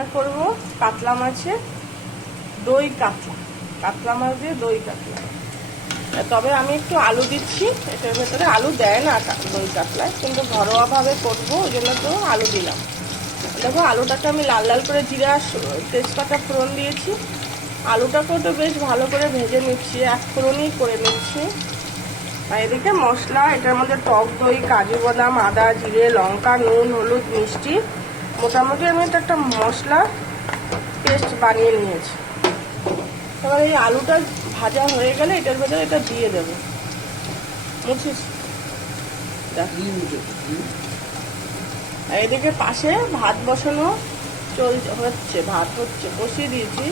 রান্না করব কাতলা মাছে দই কাতলা, কাতলা মাছ দিয়ে দই কাতলা। তবে আমি একটু আলু দিচ্ছি, এটার ভেতরে আলু দেয় না দই কাতলায়, কিন্তু ঘরোয়াভাবে করবো ওই জন্য তো আলু দিলাম। দেখো আলুটাকে আমি লাল লাল করে জিরা তেজপাতা ফোড়ন দিয়েছি। আলুটাকেও তো বেশ ভালো করে ভেজে নিচ্ছি, এক ফোড়নই করে নিচ্ছি। আর এদিকে মশলা, এটার মধ্যে টক দই, কাজু বাদাম, আদা, জিরে, লঙ্কা, নুন, হলুদ, মিষ্টি, মোটামুটি আমি তো একটা মশলা পেস্ট বানিয়ে নিয়েছি। এবার এই আলুটা ভাজা হয়ে গেলে এটার ভেতরে এটা দিয়ে দেবো। বুঝছিস? আর এদিকে পাশে ভাত বসানো হচ্ছে, ভাত হচ্ছে, বসিয়ে দিয়েছি।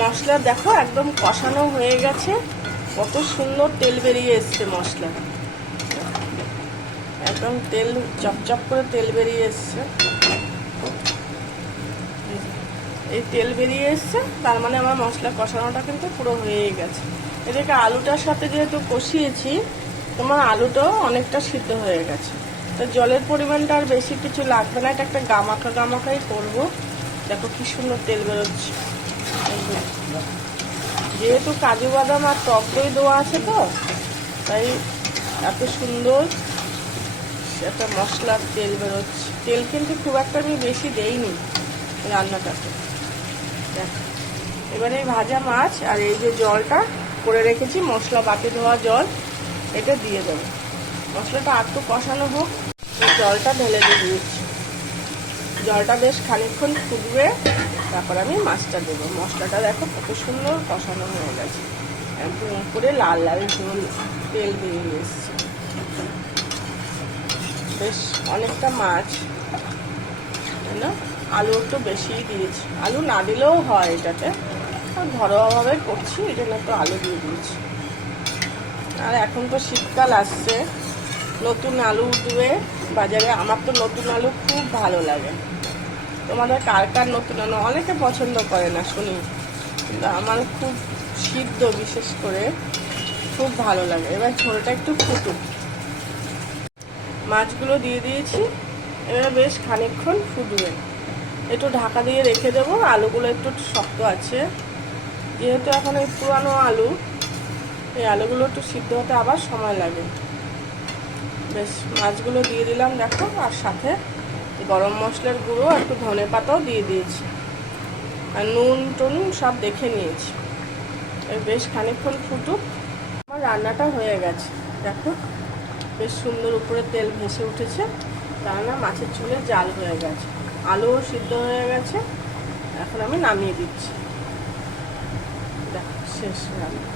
মশলা দেখো একদম কষানো হয়ে গেছে, কত সুন্দর তেল বেরিয়ে এসছে মশলা, একদম তেল চপচপ করে তেল বেরিয়ে এসছে। এই তেল বেরিয়ে এসছে, তার মানে আমার মশলা কষানোটা কিন্তু পুরো হয়ে গেছে। এদিকে আলুটার সাথে যেহেতু কষিয়েছি, তোমার আলুটাও অনেকটা সিদ্ধ হয়ে গেছে, তো জলের পরিমাণটা আর বেশি কিছু লাগবে না। এটা একটা গামাখা গামাখাই করবো। দেখো কি সুন্দর তেল বেরোচ্ছে, যেহেতু কাজু বাদাম আর টক দই দেওয়া আছে তো, তাই এত সুন্দর একটা মশলার তেল বেরোচ্ছে। তেল কিন্তু খুব একটা আমি বেশি দেইনি রান্নাটাতে। দেখ এবারে এই ভাজা মাছ আর এই যে জলটা করে রেখেছি, মশলা বাটি ধোয়া জল, এটা দিয়ে দেবো। মশলাটা একটু কষানো হোক, জলটা ঢেলে দিয়ে দিচ্ছি। জলটা বেশ খানিকক্ষণ ফুটবে, তারপর আমি মাছটা দেবো। মশলাটা দেখো কত সুন্দর কষানো হয়ে গেছে, একদম উপরে লাল লাল ঝোল তেল বেরিয়ে এসছে। বেশ অনেকটা মাছ না, আলু একটু বেশিই দিয়েছি। আলু না দিলেও হয়, এটাতে ঘরোয়াভাবে করছি এই জন্য একটু আলু দিয়ে দিয়েছি। আর এখন তো শীতকাল আসছে, নতুন আলু উঠবে বাজারে। আমার তো নতুন আলু খুব ভালো লাগে। তোমাদের কার কার নতুন আলু অনেকে পছন্দ করে না শুনি, কিন্তু আমার খুব সিদ্ধ বিশেষ করে খুব ভালো লাগে। এবার ঝোলটা একটু ফুটুক, মাছগুলো দিয়ে দিয়েছি, এবারে বেশ খানিকক্ষণ ফুটবে, একটু ঢাকা দিয়ে রেখে দেবো। আলুগুলো একটু শক্ত আছে যেহেতু এখন এই পুরানো আলু, এই আলুগুলো একটু সিদ্ধ হতে আবার সময় লাগে। বেশ মাছগুলো দিয়ে দিলাম দেখো, আর সাথে গরম মশলার গুঁড়ো একটু ধনে পাতাও দিয়ে দিয়েছি, আর নুন টুন সব দেখে নিয়েছি। বেশ খানিকক্ষণ ফুটুক, আমার রান্নাটা হয়ে গেছে। দেখো বেশ সুন্দর উপরে তেল ভেসে উঠেছে, রান্না মাছের ঝোলে জাল হয়ে গেছে, আলুও সিদ্ধ হয়ে গেছে। এখন আমি নামিয়ে দিচ্ছি, দেখো শেষ রান্না।